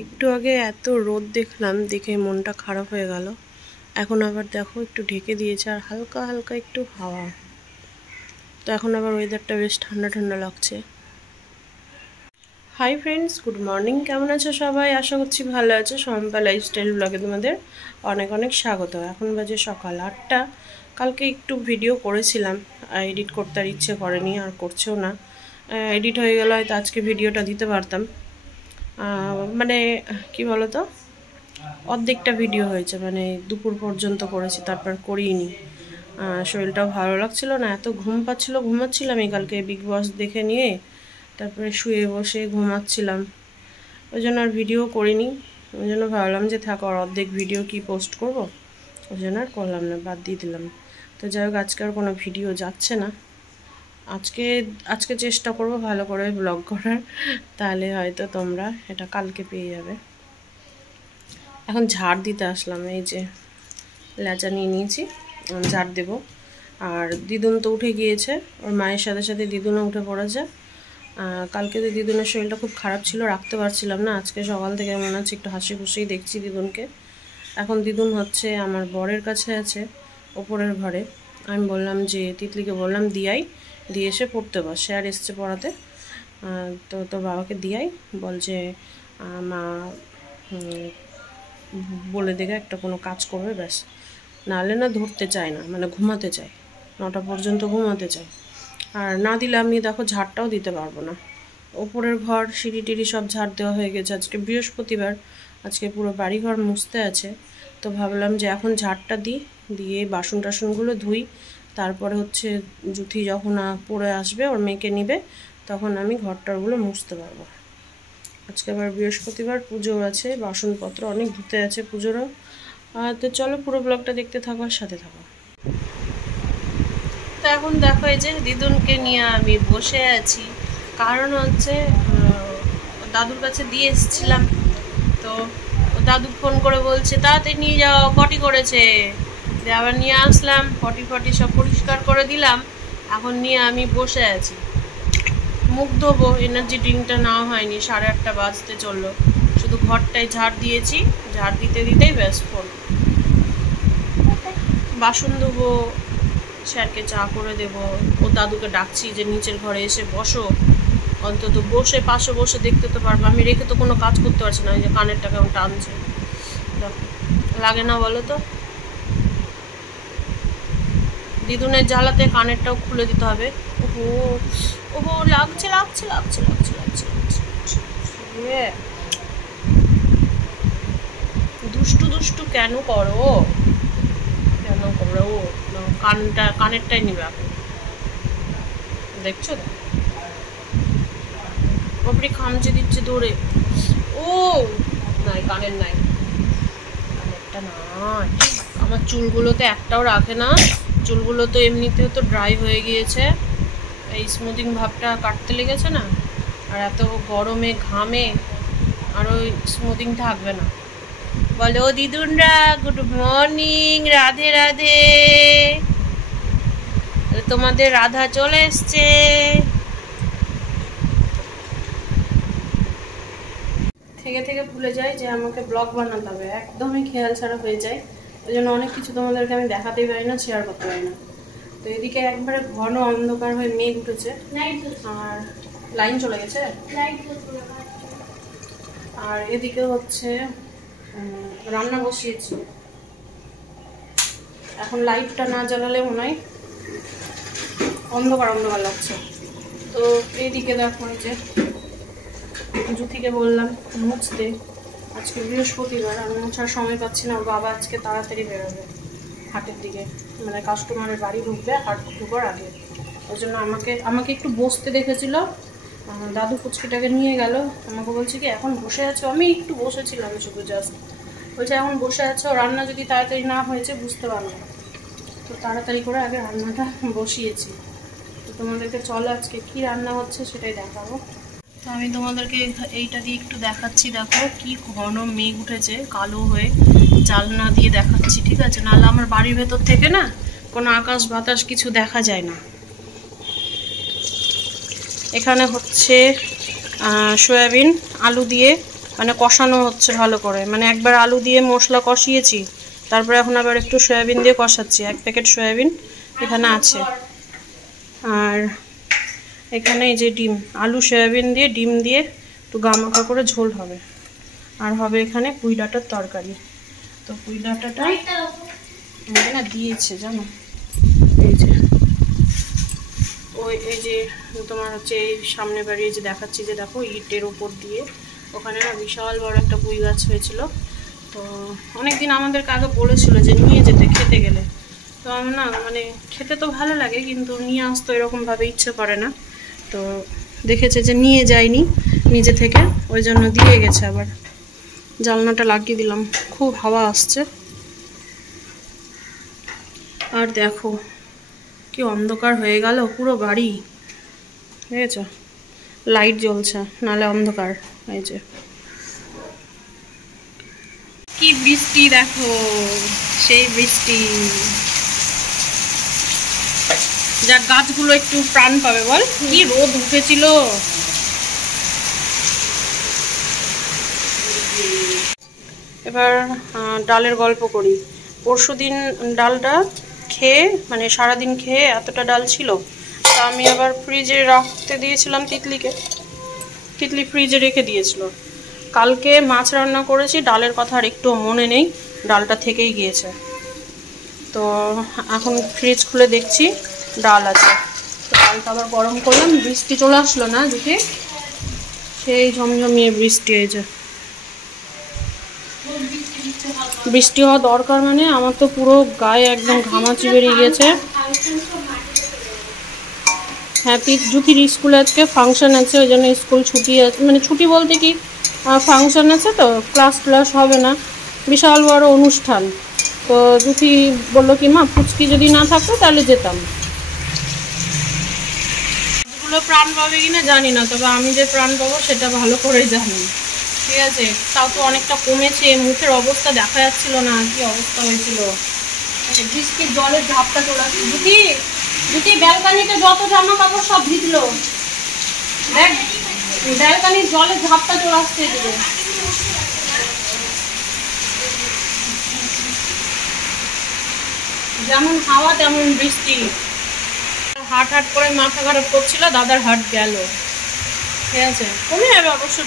একটু আগে এত রোদ দেখলাম, দেখে মনটা খারাপ হয়ে গেল। এখন আবার দেখো একটু ঢেকে দিয়েছে আর হালকা হালকা একটু হাওয়া। তো এখন আবার ওয়েদারটা বেশ ঠান্ডা ঠান্ডা লাগছে। Hi friends, good morning. কেমন আছো সবাই? আশা করছি ভালো আছো। শম্পা লাইফস্টাইল ব্লগে তোমাদের অনেক অনেক স্বাগত। এখন বাজে সকাল 8টা। কালকে একটু ভিডিও করেছিলাম, এডিট করতে আর ইচ্ছে করেনি, আর করছেও না। এডিট হয়ে গেল, হয়তো আজকে ভিডিওটা দিতে পারতাম। মানে কি বলতো, অর্ধেকটা ভিডিও হয়েছে, মানে দুপুর পর্যন্ত করেছি, তারপর করিনি। শরীরটাও ভালো লাগছিল না, এত ঘুম পাচ্ছিল, ঘুমাচ্ছিলাম এই কালকে বিগ বস দেখে নিয়ে, তারপরে শুয়ে বসে ঘুমাচ্ছিলাম, ওই জন্য আর ভিডিও করিনি। ওই জন্য ভাবলাম যে থাক, আর অর্ধেক ভিডিও কি পোস্ট করব, ওই জন্য আর করলাম না, বাদ দিয়ে দিলাম। তো যাই হোক, আজকে আর কোনো ভিডিও যাচ্ছে না। আজকে চেষ্টা করব ভালো করে ব্লগ করার, তাহলে হয়তো তোমরা এটা কালকে পেয়ে যাবে। এখন ঝাড় দিতে আসলাম, এই যে লেচা নিয়ে নিয়েছি, ঝাড় দেব। আর দিদুন তো উঠে গিয়েছে, ওর মায়ের সাথে সাথে দিদুনও উঠে পড়েছে। কালকে তো দিদুনের শরীরটা খুব খারাপ ছিল, রাখতে পারছিলাম না। আজকে সকাল থেকে মনে হচ্ছে একটু হাসি খুশিই দেখছি দিদুনকে। এখন দিদুন হচ্ছে আমার বরের কাছে আছে, ওপরের ঘরে। আমি বললাম যে তিতলিকে বললাম দিয়ে এসে পড়তে বস, সে আর এসছে পড়াতে। তো তোর বাবাকে দিয়াই বল যে মা বলে দেখে একটা কোনো কাজ করবে, ব্যাস। নাহলে না ধরতে চায় না, মানে ঘুমাতে চায়, 9টা পর্যন্ত ঘুমাতে চায়। আর না দিলে আমি দেখো ঝাড়টাও দিতে পারবো না। ওপরের ঘর সিঁড়ি টিড়ি সব ঝাড় দেওয়া হয়ে গেছে। আজকে বৃহস্পতিবার, আজকে পুরো বাড়িঘর মুছতে আছে। তো ভাবলাম যে এখন ঝাড়টা দিয়ে বাসন টাসনগুলো ধুই, তারপরে হচ্ছে জুথি যখন পরে আসবে, ওর মেয়েকে নিবে, তখন আমি ঘরটারগুলো মুছতে পারবো। আজকে আবার বৃহস্পতিবার, পুজো আছে, বাসনপত্র অনেক ধুতে আছে পুজোরও। তো চলো পুরো ব্লগটা দেখতে থাকো আর সাথে থাকো। তো এখন দেখো, এই যে দিদুনকে নিয়ে আমি বসে আছি। কারণ হচ্ছে দাদুর কাছে দিয়ে এসেছিলাম, তো দাদু ফোন করে বলছে তাড়াতাড়ি নিয়ে যাও, পটি করেছে। আবার নিয়ে আসলাম, পটি সব পরিষ্কার করে দিলাম। এখন নিয়ে আমি বসে আছি, মুখ ধোবো। এনার্জি ড্রিঙ্কটা নেওয়া হয়নি, 8:30 বাজতে চললো। শুধু ঘরটায় ঝাড় দিয়েছি, ঝাড় দিতেই ব্যাস ফোন। বাসন ধোবো, স্যারকে চা করে দেবো। ও দাদুকে ডাকছি যে নিচের ঘরে এসে বসো, অন্তত বসে পাশে বসে দেখতে তো পারবো। আমি রেখে তো কোনো কাজ করতে পারছি না, ওই যে কানেরটা কেমন টানছে, লাগে না বলো তো? দিদুনের জ্বালাতে কানেরটাও খুলে দিতে হবে। ওহো ওহো, লাগছে। দুষ্টু কেন করো? কানেরটাই নিবে এখন, দেখছো তো? ওপরে খামচে দিচ্ছে দৌড়ে। ও নাই, কানের নাই, কানেরটা নাই। আমার চুলগুলোতে একটাও রাখে না, চুলগুলো তো এমনিতেও তো ড্রাই হয়ে গিয়েছে, এই স্মুথিং ভাবটা কাটতে লেগেছে না, আর এত গরমে ঘামে আরও স্মুথিং থাকবে না। বলো দিদুনরা, গুড মর্নিং, রাধে রাধে। তোমাদের রাধা চলে এসছে। থেকে ভুলে যাই যে আমাকে ব্লগ বানাতে হবে, একদমই খেয়াল ছাড়া হয়ে যায়। ওই জন্য অনেক কিছু তোমাদেরকে আমি দেখাতেই পারি না, শেয়ার করতে পারি না। তো এদিকে একবারে ঘন অন্ধকার হয়ে মেঘ উঠেছে, আর লাইন চলে গেছে। আর এদিকে হচ্ছে রান্না বসিয়েছি। এখন লাইটটা না জ্বালালে মনে হয় অন্ধকার লাগছে। তো এইদিকে দেখো, এই যে জুথিকে বললাম মুছতে, আজকে বৃহস্পতিবার, আর মোছার সময় পাচ্ছি না। ওর বাবা আজকে তাড়াতাড়ি বেরোবে হাটের দিকে, মানে কাস্টমারের বাড়ি ঢুকবে হাট ঢুকার আগে। ওই জন্য আমাকে একটু বসতে দেখেছিল, দাদু পুচকিটাকে নিয়ে গেল। আমাকে বলছে কি এখন বসে আছো? আমি একটু বসেছিলাম শুধু, জাস্ট বলছে এখন বসে আছো, রান্না যদি তাড়াতাড়ি না হয়েছে বুঝতে পারলাম। তো তাড়াতাড়ি করে আগে রান্নাটা বসিয়েছি। তো তোমাদেরকে চলো আজকে কি রান্না হচ্ছে সেটাই দেখাবো। তো আমি তোমাদেরকে এইটা দিয়ে একটু দেখাচ্ছি। দেখো কি ঘন মেঘ উঠেছে কালো হয়ে, জানলা দিয়ে দেখাচ্ছি, ঠিক আছে? নাহলে আমার বাড়ির ভেতর থেকে না কোনো আকাশ বাতাস কিছু দেখা যায় না। এখানে হচ্ছে সয়াবিন আলু দিয়ে মানে কষানো হচ্ছে ভালো করে, মানে একবার আলু দিয়ে মশলা কষিয়েছি, তারপরে এখন আবার একটু সয়াবিন দিয়ে কষাচ্ছি। 1 প্যাকেট সয়াবিন এখানে আছে। আর এখানে এই যে ডিম, আলু সয়াবিন দিয়ে ডিম দিয়ে একটু গামাখা করে ঝোল হবে। আর হবে এখানে পুঁই ডাঁটার তরকারি। তো পুঁই ডাঁটাটা না দিয়েছে জানো, এই যে ওই এই যে তোমার হচ্ছে এই সামনে বাড়ি যে দেখাচ্ছি, যে দেখো ইটের ওপর দিয়ে ওখানে না বিশাল বড় একটা পুঁই গাছ হয়েছিল। তো অনেকদিন আমাদেরকে আগে বলেছিল যে নিয়ে যেতে খেতে গেলে, তো আমার না মানে খেতে তো ভালো লাগে কিন্তু নিয়ে আসতো এরকমভাবে ইচ্ছে করে না। তো দেখেছে যে নিয়ে যায়নি নিজে থেকে, ওই জন্য দিয়ে গেছে। আবার জানলাটা লাগিয়ে দিলাম, খুব হাওয়া আসছে। আর দেখো কি অন্ধকার হয়ে গেল পুরো বাড়ি, বুঝেছ? লাইট জ্বলছে, নালে অন্ধকার। এই যে কি বৃষ্টি দেখো, সেই বৃষ্টি, যা গাছগুলো একটু প্রাণ পাবে বল। কি রোদ উঠেছিল। এবার ডালের গল্প করি। পরশুদিন ডালটা খেয়ে মানে সারাদিন খেয়ে এতটা ডাল ছিল, তা আমি আবার ফ্রিজে রাখতে দিয়েছিলাম তিতলিকে, তিতলি ফ্রিজে রেখে দিয়েছিল। কালকে মাছ রান্না করেছি, ডালের কথা আর একটু মনে নেই, ডালটা থেকেই গিয়েছে। তো এখন ফ্রিজ খুলে দেখছি ডাল আছে। তো ডালটা আবার গরম করলাম, বৃষ্টি চলে আসলো না দেখে, সেই ঝমঝমিয়ে বৃষ্টি। এই যে বৃষ্টি হওয়া দরকার, মানে আমার তো পুরো গায়ে একদম ঘামাচি বেরিয়ে গেছে। হ্যাঁ, জ্যোতির স্কুলে আজকে ফাংশন আছে, ওই জন্য স্কুল ছুটি আছে, মানে ছুটি বলতে কি ফাংশন আছে, তো ক্লাস হবে না, বিশাল বড় অনুষ্ঠান। তো জ্যোতি বললো কি মা পুচকি যদি না থাকতো তাহলে যেতাম। এগুলো প্রাণ পাবে কিনা জানি না, তবে আমি যে প্রাণ পাবো সেটা ভালো করেই জানি, ঠিক আছে? তাও তো অনেকটা কমেছে, মুখের অবস্থা দেখা যাচ্ছিল না, কি অবস্থা হয়েছিল। বৃষ্টির জলের ঝাপটা চলে আসছে। দুটি ব্যালকানিতে যত জামা কাপড় সব ভিজলো, দেখ ব্যালকানির জলের ঝাপটা চলে আসছে। যেমন হাওয়া তেমন বৃষ্টি। হাট করে মাথা খারাপ করছিল, দাদার হাট গেল, ঠিক আছে? কমে যাবে অবশ্য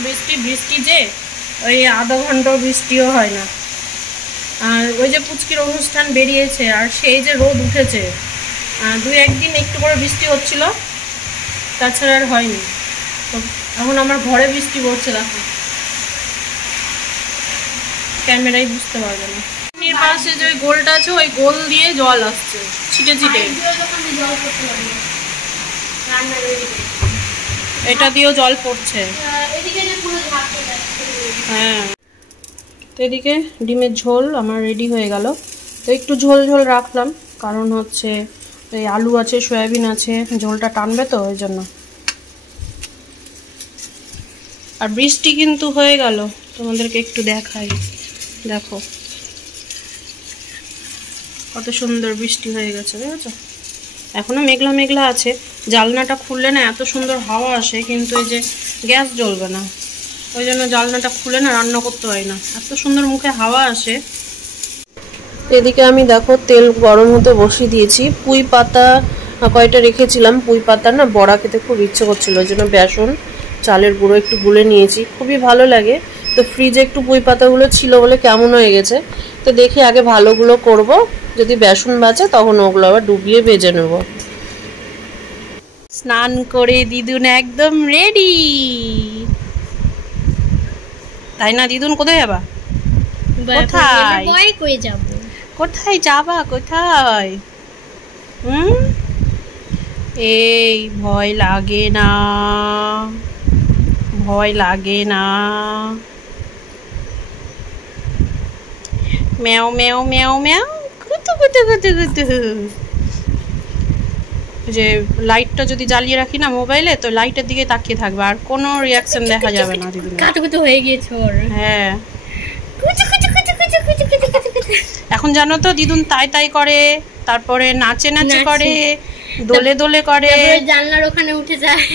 বৃষ্টি যে ওই আধা ঘন্টাও বৃষ্টিও হয় না। আর ওই যে পুচকির অনুষ্ঠান বেরিয়েছে, আর সেই যে রোদ উঠেছে, 2-1 দিন একটু করে বৃষ্টি হচ্ছিল, তাছাড়া আর হয়নি। তো এখন আমার ঘরে বৃষ্টি পড়ছে, দেখো ক্যামেরায় বুঝতে পারবে না। পাশে যে ওই গোলটা আছে, ওই গোল দিয়ে জল আসছে ছিটে ছিটে, এটা দিয়েও জল পড়ছে। হ্যাঁ, তো এদিকে ডিমের ঝোল আমার রেডি হয়ে গেল। তো একটু ঝোল ঝোল রাখলাম, কারণ হচ্ছে এই আলু আছে সয়াবিন আছে, ঝোলটা টানবে তো ওই জন্য। আর বৃষ্টি কিন্তু হয়ে গেল, তোমাদেরকে একটু দেখাই, দেখো কত সুন্দর বৃষ্টি হয়ে গেছে, দেখেছো? এখনো মেঘলা মেঘলা আছে, জানলাটা খুললে না এত সুন্দর হাওয়া আসে, কিন্তু এই যে গ্যাস জ্বলবে না, ওই জন্য জানলাটা খুলে না রান্না করতে হয় না, এত সুন্দর মুখে হাওয়া আসে। এদিকে আমি দেখো তেল গরম হতে বসিয়ে দিয়েছি। পুঁই পাতা কয়টা রেখেছিলাম, পুঁই পাতা না বড়া খেতে খুব ইচ্ছে করছিল, ওই জন্য বেসন চালের গুঁড়ো একটু গুলে নিয়েছি, খুবই ভালো লাগে। তো ফ্রিজে একটু পুঁই পাতাগুলো ছিল বলে কেমন হয়ে গেছে, তো দেখি আগে ভালোগুলো করব, যদি বেসন বাঁচে তখন ওগুলো আবার ডুবিয়ে ভেজে নেব। স্নান করে দিদুন একদম রেডি, তাই না? দিদুন কোথায় যাবা? কোথায় যাবা? কোথায়? এই ভয় লাগে না, ভয় লাগে না। ম্যাও ম্যাও ম্যাও ম্যাও, কুতু কুতু কুতু কুতু। যে লাইটটা যদি জ্বালিয়ে রাখি না মোবাইলে, তো লাইটের দিকে তাকিয়ে থাকবে, আর কোনো রিয়াকশন দেখা যাবে না। দিদি কাতুকুতু হয়ে গিয়েছে ওর। হ্যাঁ, এখন জানো তো দিদুন তাই তাই করে, তারপরে নাচে নাচে করে, দোলে দোলে করে, জানলার ওখানে উঠে যায়,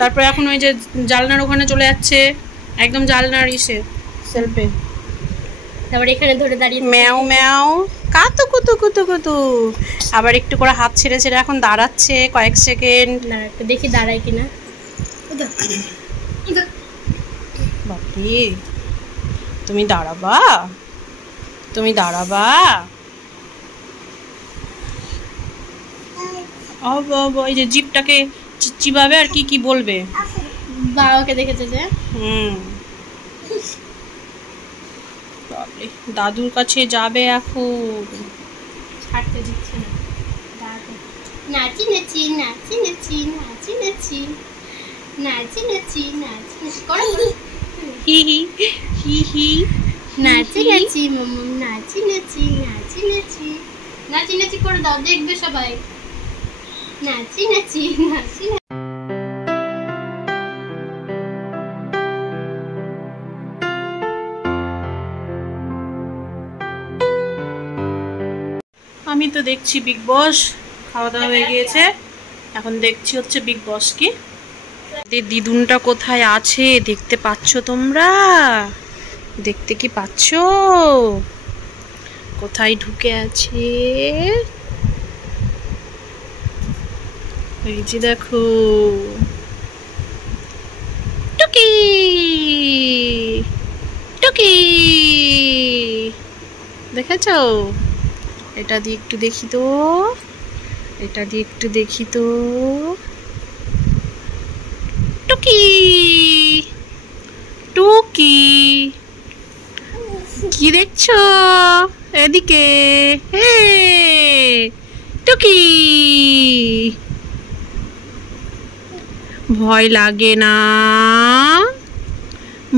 তারপরে এখন ওই যে জানলার ওখানে চলে যাচ্ছে, একদম জালনার ইসে সেলফে। তারপর এখানে ধরে দাঁড়িয়ে ম্যাও ম্যাও কাতু কুতু কুতু কুতু। আবার একটু করে হাত ছেড়ে ছেড়ে এখন দাঁড়াচ্ছে কয়েক সেকেন্ড। না একটু দেখি দাঁড়ায় কিনা। বাপরে, তুমি দাঁড়াবা, তুমি দাঁড়াবা। এই যে জিপটাকে চিবাবে আর কি কি বলবে। বাবাকে দেখেছে যে দাদুর কাছে যাবে এখন। ছাড়তে দিচ্ছে না। নাচি নাচি নাচি নাচি নাচি নাচি নাচি নাচি নাচি করে হি হি হি হি নাচি নাচি মাম্মা নাচি নাচি নাচি নাচি নাচি নাচি করে দাও, দেখবে সবাই। নাচি নাচি নাচি। আমি তো দেখছি বিগ বস, খাওয়া দাওয়া হয়ে গিয়েছে, এখন দেখছি হচ্ছে বিগ বস। কি দিদুনটা কোথায় আছে দেখতে পাচ্ছ তোমরা? দেখতে কি পাচ্ছ কোথায় ঢুকে আছে? এই যে দেখো, টুকি টুকি, দেখেছো? এটা দিয়ে একটু দেখি তো, এটা দিয়ে একটু দেখি তো। টুকি টুকি, কি দেখছো এদিকে? হে টুকি, ভয় লাগে না,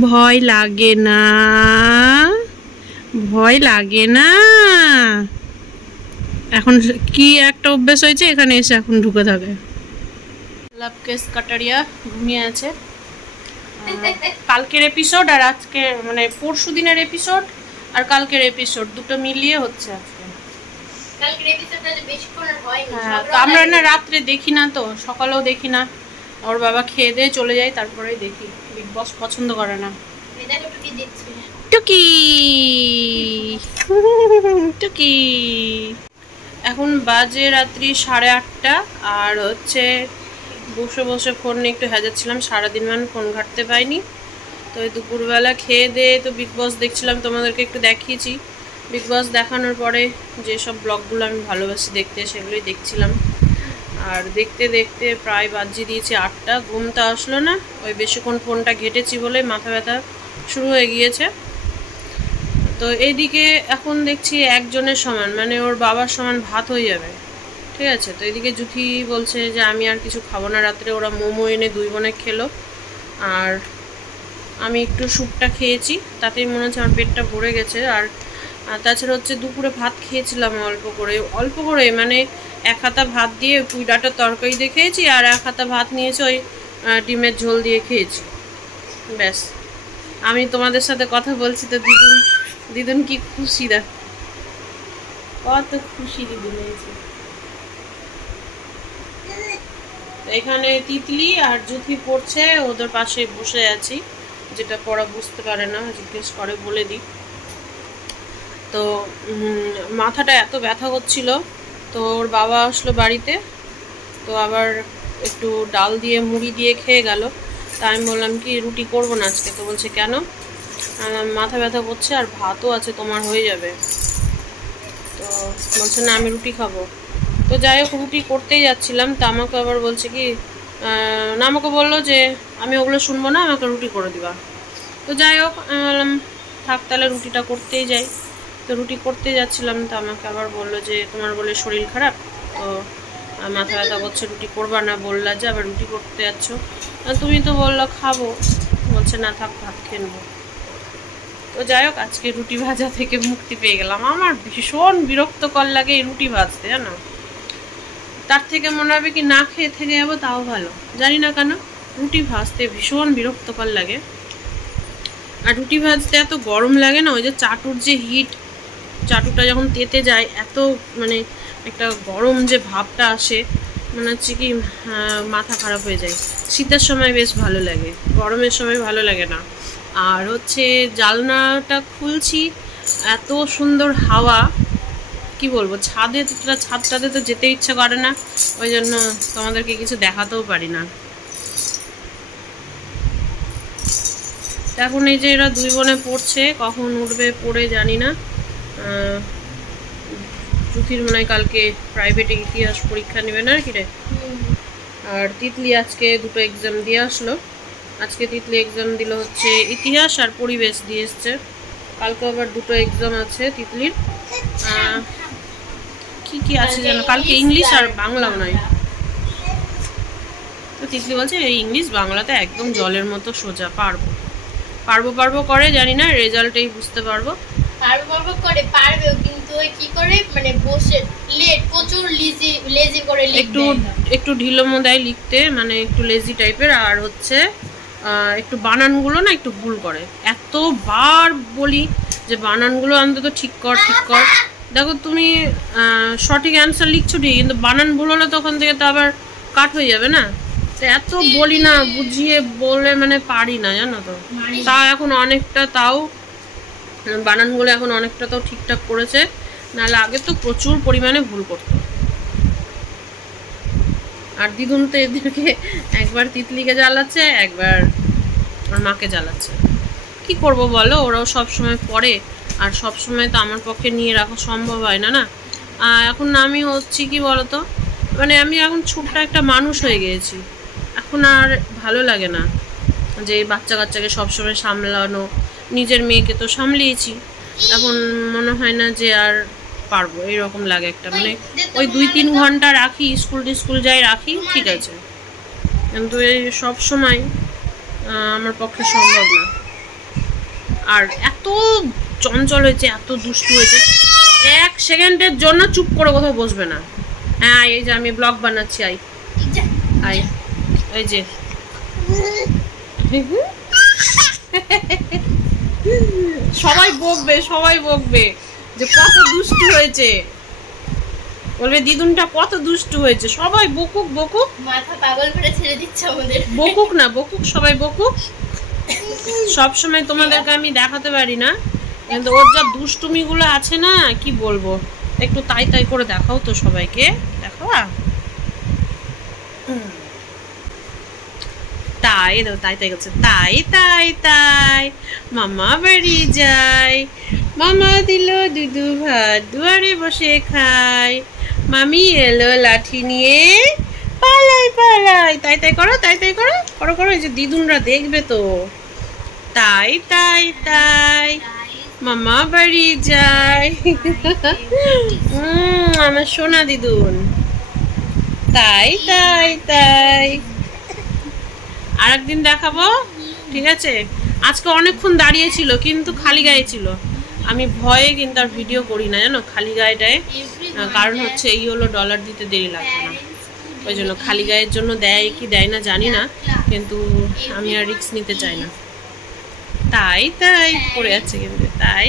ভয় লাগে না, ভয় লাগে না। এখন কি একটা অভ্যেস হয়েছে, এখানে এসে এখন ঢুকে থাকে। লাভকেস কাটারিয়া ঘুমিয়ে আছে। কালকের এপিসোড আর আজকে মানে পরশু দিনের এপিসোড আর কালকের এপিসোড দুটো মিলিয়ে হচ্ছে আজকে। কালকের এপিসোডটা বেশিক্ষণ আর হয়নি। আমরা না রাত্রে দেখি না, তো সকালেও দেখি না। ওর বাবা খেয়ে দিয়ে চলে যায়, তারপরেই দেখি। বিগ বস পছন্দ করে না। টুকি টুকি। এখন বাজে রাত্রি 8:30 আর হচ্ছে বসে বসে ফোন নিয়ে একটু হাজাচ্ছিলাম। সারাদিন মানে ফোন ঘাটতে পাইনি, তো এই দুপুরবেলা খেয়ে দিয়ে তো বিগ বস দেখছিলাম। তোমাদেরকে একটু দেখিয়েছি। বিগ বস দেখানোর পরে যেসব ব্লগগুলো আমি ভালোবাসি দেখতে, সেগুলোই দেখছিলাম। আর দেখতে দেখতে প্রায় বাজিয়ে দিয়েছি 8টা। ঘুমটা আসলো না, ওই বেশিক্ষণ ফোনটা ঘেটেছি বলে মাথা ব্যথা শুরু হয়ে গিয়েছে। তো এইদিকে এখন দেখছি একজনের সমান মানে ওর বাবার সমান ভাত হয়ে যাবে, ঠিক আছে। তো এদিকে জুথি বলছে যে আমি আর কিছু খাবো না রাত্রে। ওরা মোমো এনে 2 বোনে খেলো, আর আমি একটু স্যুপটা খেয়েছি, তাতেই মনে হচ্ছে আমার পেটটা ভরে গেছে। আর তাছাড়া হচ্ছে দুপুরে ভাত খেয়েছিলাম অল্প করে মানে 1 হাতা ভাত দিয়ে পুঁই ডাঁটার তরকারি দিয়ে খেয়েছি, আর 1 হাতা ভাত নিয়েছি ওই ডিমের ঝোল দিয়ে খেয়েছি, ব্যাস। আমি তোমাদের সাথে কথা বলছি তো দিদুন কি খুশি, দেখ কত খুশি দিদুন হয়েছে। এখানে তিতলি আর জুথি পড়ছে, ওদের পাশে বসে আছি। যেটা পড়া বুঝতে পারে না জিজ্ঞেস করে বলে দিই। তো মাথাটা এত ব্যথা হচ্ছিল, তো ওর বাবা আসলো বাড়িতে, তো আবার একটু ডাল দিয়ে মুড়ি দিয়ে খেয়ে গেল। তা আমি বললাম কি রুটি করবো না আজকে। তো বলছে কেন? মাথা ব্যথা করছে আর ভাতও আছে, তোমার হয়ে যাবে। তো বলছে না আমি রুটি খাবো। তো যাই হোক রুটি করতেই যাচ্ছিলাম, তা আমাকে আবার বলছে কি না, আমাকে বললো যে আমি ওগুলো শুনবো না, আমাকে রুটি করে দিবা। তো যাই হোক আমি বললাম থাক তাহলে রুটিটা করতেই যাই। তো রুটি করতে যাচ্ছিলাম, তো আমাকে আবার বললো যে তোমার বলে শরীর খারাপ, তো মাথা ব্যথা করছে, রুটি করবা না বললা যে, আবার রুটি করতে যাচ্ছ। তুমি তো বললো খাবো, বলছে না থাক ভাত খেয়ে নেবো। তো যাই হোক আজকে রুটি ভাজা থেকে মুক্তি পেয়ে গেলাম। আমার ভীষণ বিরক্তকর লাগে এই রুটি ভাজতে, জানো। তার থেকে মনে হবে কি না খেয়ে থেকে যাবো, তাও ভালো। জানি না কেন রুটি ভাজতে ভীষণ বিরক্তকর লাগে। আর রুটি ভাজতে এত গরম লাগে না, ওই যে চাটুর যে হিট, চাটুটা যখন তেতে যায় এত মানে একটা গরম যে ভাবটা আসে, মনে হচ্ছে কি মাথা খারাপ হয়ে যায়। শীতের সময় বেশ ভালো লাগে, গরমের সময় ভালো লাগে না। আর হচ্ছে জানলাটা খুলছি, এত সুন্দর হাওয়া, কি বলবো, ছাদটাতে তো যেতে ইচ্ছা করে না, ওই জন্য তোমাদেরকে কিছু দেখাতেও পারি না। এখন এই যে এরা দুই বোনে পড়ছে, কখন উঠবে পড়ে জানি না। জ্যোতির মনে হয় কালকে প্রাইভেটে ইতিহাস পরীক্ষা নেবে না কি রে। আর তিতলি আজকে দুটো এক্সাম দিয়ে আসলো। আজকে তিতলি এক্সাম দিল হচ্ছে ইতিহাস আর পরিবেশ দিয়ে এসছে। কালকে আবার দুটো এক্সাম আছে তিতলির। কি কি আছে জানো, কালকে ইংলিশ আর বাংলা নয়। তো তিতলি বলছে এই ইংলিশ বাংলাতে একদম জলের মতো সোজা, পারবো পারবো পারবো করে, জানি না রেজাল্টেই বুঝতে পারবো। পারবো পারবো করে পারবেও, কিন্তু ওই কি করে মানে বসে প্রচুর লেজি করে লিখবে, একটু ঢিলোমো দেয় লিখতে, মানে একটু লেজি টাইপের। আর হচ্ছে একটু বানানগুলো না একটু ভুল করে। এতবার বলি যে বানানগুলো অন্তত ঠিক কর ঠিক কর। দেখো তুমি সঠিক অ্যান্সার লিখছো ঠিক, কিন্তু বানান ভুল হলে তখন থেকে তো আবার কাট হয়ে যাবে না। তো এত বলি না, বুঝিয়ে বলে মানে পারি না, জানো তো। তা এখন অনেকটা, তাও বানানগুলো এখন অনেকটা তাও ঠিকঠাক করেছে, নাহলে আগে তো প্রচুর পরিমাণে ভুল করতো। আর দিদুন তো এদেরকে একবার তিতলিকে জ্বালাচ্ছে, একবার ওর মাকে জ্বালাচ্ছে। কি করব বলো, ওরাও সব সময় পড়ে, আর সব সময় তো আমার পক্ষে নিয়ে রাখা সম্ভব হয় না। না এখন আমি হচ্ছি কি বলতো, মানে আমি এখন ছোট্ট একটা মানুষ হয়ে গিয়েছি, এখন আর ভালো লাগে না যে বাচ্চা কাচ্চাকে সবসময় সামলানো। নিজের মেয়েকে তো সামলিয়েছি, এখন মনে হয় না যে আর পারবো, এরকম লাগে একটা। মানে ওই 2-3 ঘন্টা রাখি, স্কুল যাই রাখি, ঠিক আছে, কিন্তু এই সব সময় আমার পক্ষে সম্ভব না। আর এত চঞ্চল হয়েছে, এত দুষ্টু হয়েছে, 1 সেকেন্ডের জন্য চুপ করে কোথাও বসবে না। হ্যাঁ এই যে আমি ব্লগ বানাচ্ছি, আই এই যে সবাই বকবে যে কত দুষ্টু হয়েছে, বলবে দিদুনটা কত দুষ্টু হয়েছে। সবাই বকুক, মাথা পাগল করে ছেড়ে দিচ্ছে আমাদের। বকুক সবাই বকুক, সব সময় তোমাদেরকে আমি দেখাতে পারি না, কিন্তু ওর যা দুষ্টুমিগুলো আছে না, কি বলবো, একটু তাই করে দেখাও তো সবাইকে, দেখো। তাই করছে, তাই মামা বাড়ি যাই, মামা দিল দুধু ভাত, দুয়ারে বসে খাই, মামি এলো লাঠি নিয়ে, পালাই। তাই করো, এই যে দিদুনরা দেখবে তো। তাই মামা বাড়ি যাই। আমার সোনা দিদুন, তাই আর একদিন দেখাবো, ঠিক আছে। আজকে অনেকক্ষণ দাঁড়িয়েছিল, কিন্তু খালি গায়ে ছিল। আমি ভয়ে কিন্তু আর ভিডিও করি না, জানো, খালি গায়েটায়। কারণ হচ্ছে এই হলো ডলার দিতে দেরি লাগবে না, ওই জন্য। খালি গায়ের জন্য দেয় কি দেয় না জানি না, কিন্তু আমি আর রিস্ক নিতে চাই না। তাই পড়ে আছে, কিন্তু তাই